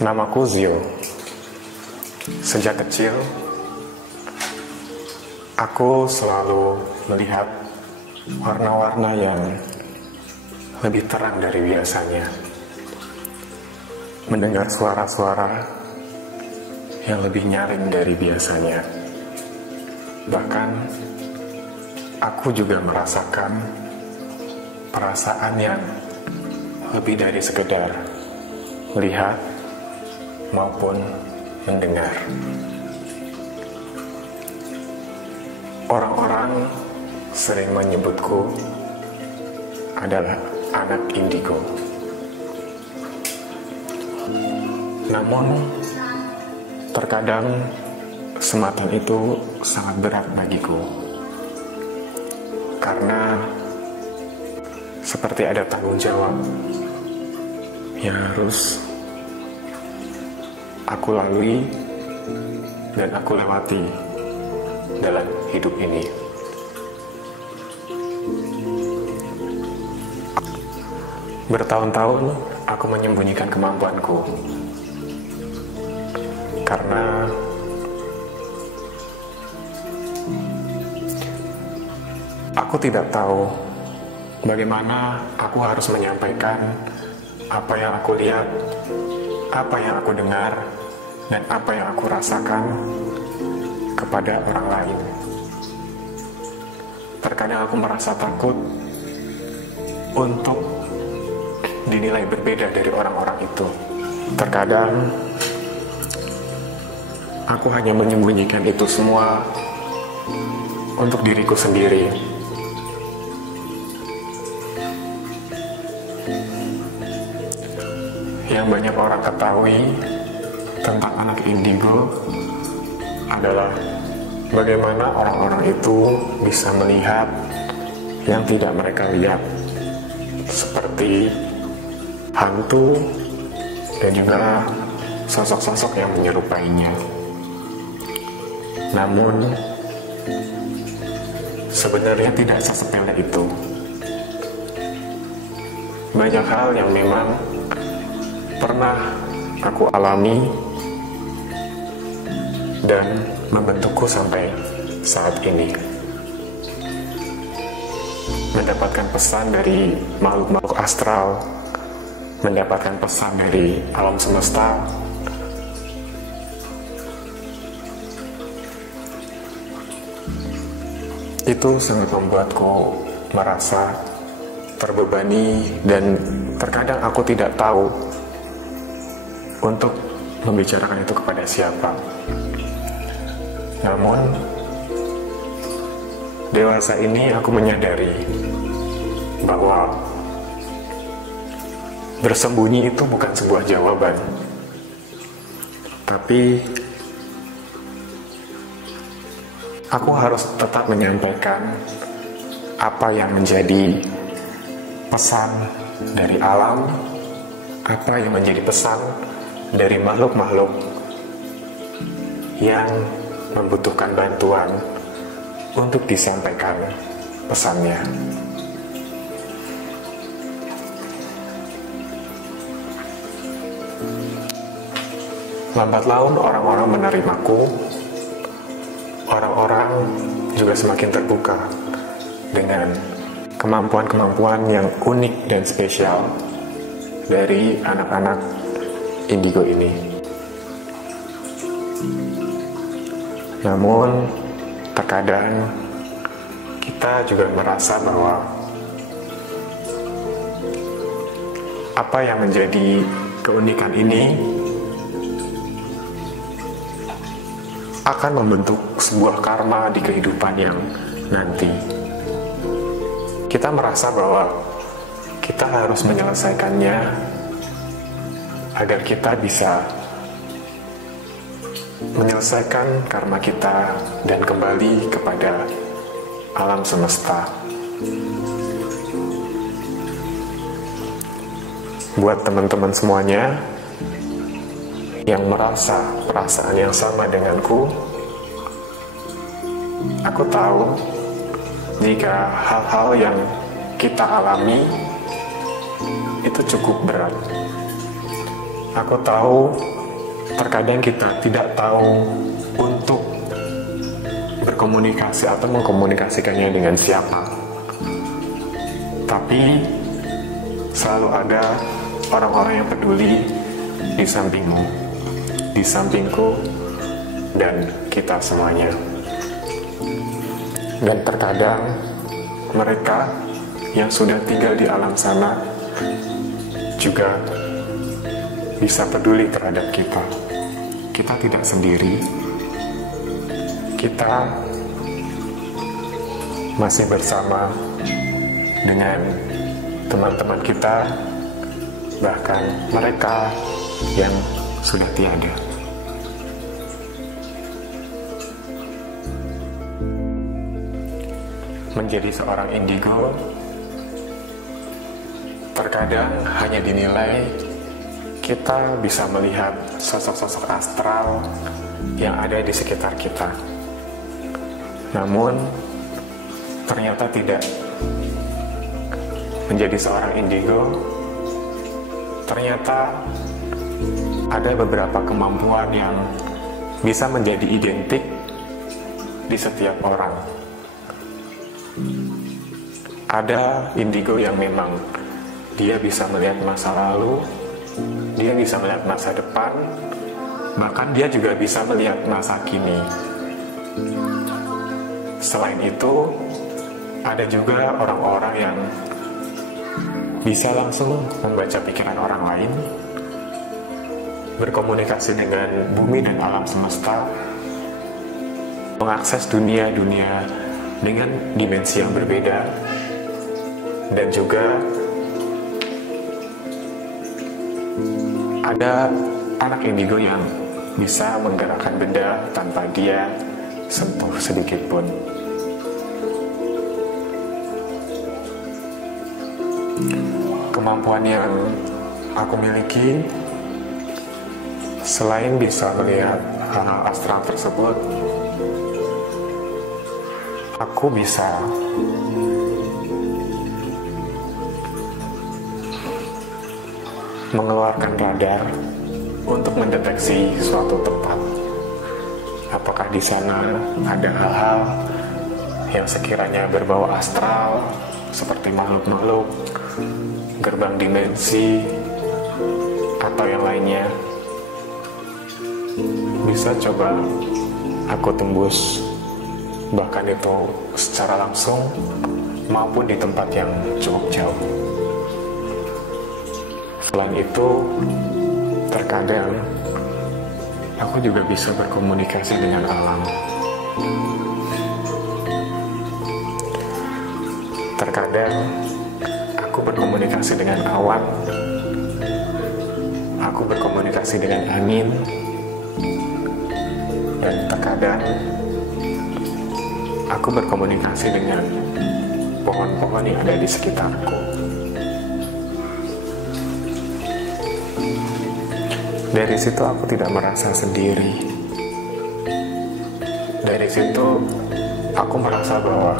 Namaku Zio. Sejak kecil, aku selalu melihat warna-warna yang lebih terang dari biasanya. Mendengar suara-suara yang lebih nyaring dari biasanya. Bahkan, aku juga merasakan perasaan yang lebih dari sekedar melihat maupun mendengar. Orang-orang sering menyebutku adalah anak indigo. Namun, terkadang sematan itu sangat berat bagiku. Karena seperti ada tanggung jawab yang harus aku lalui dan aku lewati dalam hidup ini. Bertahun-tahun aku menyembunyikan kemampuanku karena aku tidak tahu bagaimana aku harus menyampaikan apa yang aku lihat, apa yang aku dengar, dan apa yang aku rasakan kepada orang lain. Terkadang aku merasa takut untuk dinilai berbeda dari orang-orang itu. Terkadang aku hanya menyembunyikan itu semua untuk diriku sendiri. Yang banyak orang ketahui tentang anak indigo adalah bagaimana orang-orang itu bisa melihat yang tidak mereka lihat, seperti hantu dan juga sosok-sosok yang menyerupainya. Namun, sebenarnya tidak sesepele itu. Banyak hal yang memang pernah aku alami dan membentukku sampai saat ini. Mendapatkan pesan dari makhluk-makhluk astral, mendapatkan pesan dari alam semesta, itu sangat membuatku merasa terbebani dan terkadang aku tidak tahu untuk membicarakan itu kepada siapa. Namun, dewasa ini aku menyadari bahwa bersembunyi itu bukan sebuah jawaban, tapi aku harus tetap menyampaikan apa yang menjadi pesan dari alam, apa yang menjadi pesan dari makhluk-makhluk yang membutuhkan bantuan untuk disampaikan pesannya. Lambat laun orang-orang menerimaku, orang-orang juga semakin terbuka dengan kemampuan-kemampuan yang unik dan spesial dari anak-anak indigo ini. Namun, terkadang kita juga merasa bahwa apa yang menjadi keunikan ini akan membentuk sebuah karma di kehidupan yang nanti. Kita merasa bahwa kita harus menyelesaikannya agar kita bisa menyelesaikan karma kita dan kembali kepada alam semesta. Buat teman-teman semuanya yang merasa perasaan yang sama denganku, aku tahu jika hal-hal yang kita alami itu cukup berat. Aku tahu terkadang kita tidak tahu untuk berkomunikasi atau mengkomunikasikannya dengan siapa. Tapi selalu ada orang-orang yang peduli di sampingmu, di sampingku, dan kita semuanya. Dan terkadang mereka yang sudah tinggal di alam sana juga bisa peduli terhadap kita. Kita tidak sendiri. Kita masih bersama dengan teman-teman kita, bahkan mereka yang sudah tiada. Menjadi seorang indigo terkadang hanya dinilai kita bisa melihat sosok-sosok astral yang ada di sekitar kita. Namun, ternyata tidak. Menjadi seorang indigo, ternyata ada beberapa kemampuan yang bisa menjadi identik di setiap orang. Ada indigo yang memang dia bisa melihat masa lalu, dia bisa melihat masa depan, bahkan dia juga bisa melihat masa kini. Selain itu, ada juga orang-orang yang bisa langsung membaca pikiran orang lain, berkomunikasi dengan bumi dan alam semesta, mengakses dunia-dunia dengan dimensi yang berbeda, dan juga ada anak indigo yang bisa menggerakkan benda tanpa dia sentuh sedikit pun. Kemampuan yang aku miliki, selain bisa melihat hal-hal astral tersebut, aku bisa mengeluarkan radar untuk mendeteksi suatu tempat. Apakah di sana ada hal-hal yang sekiranya berbau astral, seperti makhluk-makhluk, gerbang dimensi, atau yang lainnya. Bisa coba aku tembus, bahkan itu secara langsung maupun di tempat yang cukup jauh. Selain itu, terkadang aku juga bisa berkomunikasi dengan alam. Terkadang aku berkomunikasi dengan awan, aku berkomunikasi dengan angin, dan terkadang aku berkomunikasi dengan pohon-pohon yang ada di sekitarku. Dari situ aku tidak merasa sendiri. Dari situ aku merasa bahwa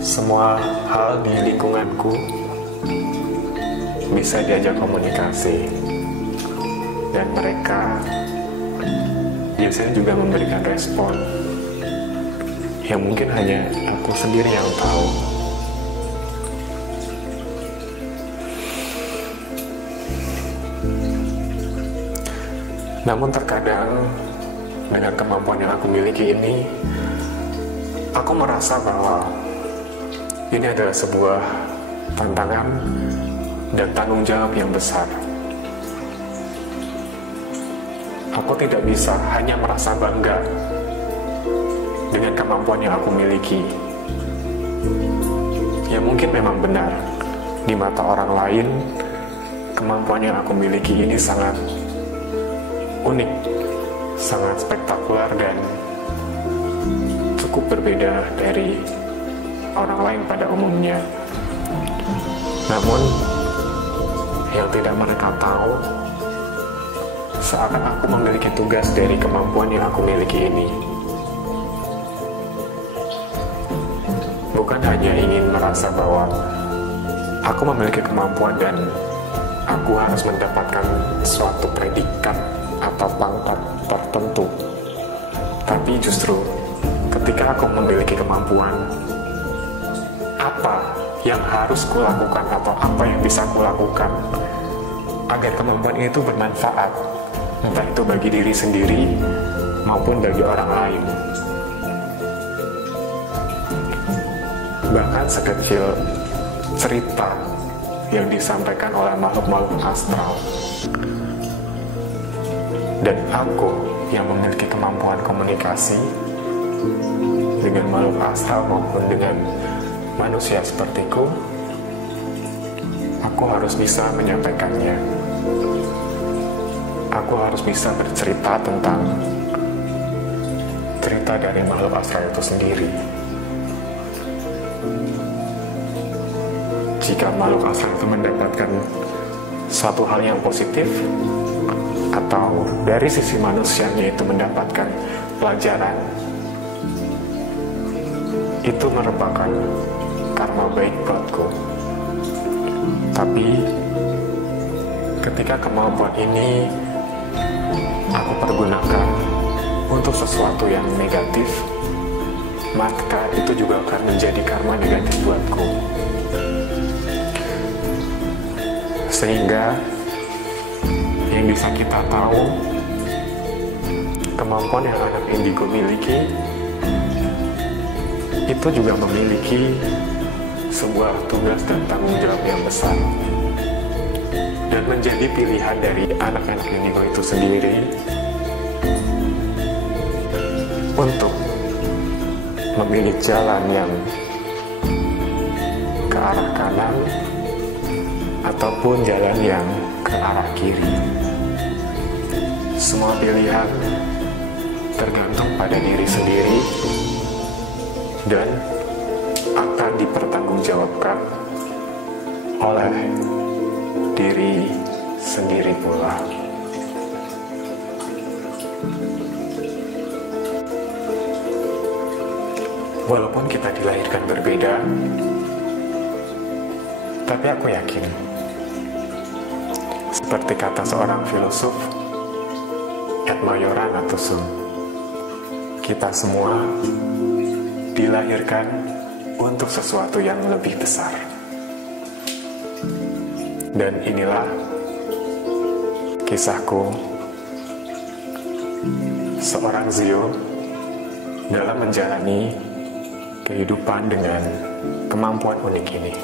semua hal di lingkunganku bisa diajak komunikasi, dan mereka biasanya juga memberikan respon yang mungkin hanya aku sendiri yang tahu. Namun terkadang dengan kemampuan yang aku miliki ini, aku merasa bahwa ini adalah sebuah tantangan dan tanggung jawab yang besar. Aku tidak bisa hanya merasa bangga dengan kemampuan yang aku miliki. Ya mungkin memang benar, di mata orang lain, kemampuan yang aku miliki ini sangat unik, sangat spektakuler, dan cukup berbeda dari orang lain pada umumnya. Namun, yang tidak mereka tahu, seakan aku memiliki tugas dari kemampuan yang aku miliki ini. Bukan hanya ingin merasa bahwa aku memiliki kemampuan dan aku harus mendapatkan suatu predikat atau pangkat tertentu. Tapi justru ketika aku memiliki kemampuan, apa yang harus kulakukan atau apa yang bisa kulakukan agar kemampuan itu bermanfaat, entah itu bagi diri sendiri maupun bagi orang lain. Bahkan sekecil cerita yang disampaikan oleh makhluk-makhluk astral, dan aku yang memiliki kemampuan komunikasi dengan makhluk astral maupun dengan manusia sepertiku, aku harus bisa menyampaikannya. Aku harus bisa bercerita tentang cerita dari makhluk astral itu sendiri. Jika makhluk astral itu mendapatkan suatu hal yang positif, atau dari sisi manusianya itu mendapatkan pelajaran, itu merupakan karma baik buatku. Tapi ketika kemampuan ini aku pergunakan untuk sesuatu yang negatif, maka itu juga akan menjadi karma negatif buatku. Sehingga yang bisa kita tahu, kemampuan yang anak indigo miliki itu juga memiliki sebuah tugas dan tanggung jawab yang besar, dan menjadi pilihan dari anak-anak indigo itu sendiri untuk memilih jalan yang ke arah kanan ataupun jalan yang ke arah kiri. Semua pilihan tergantung pada diri sendiri dan akan dipertanggungjawabkan oleh diri sendiri pula. Walaupun kita dilahirkan berbeda, tapi aku yakin, seperti kata seorang filosof, et majora natus sum, kita semua dilahirkan untuk sesuatu yang lebih besar. Dan inilah kisahku, seorang Zio dalam menjalani kehidupan dengan kemampuan unik ini.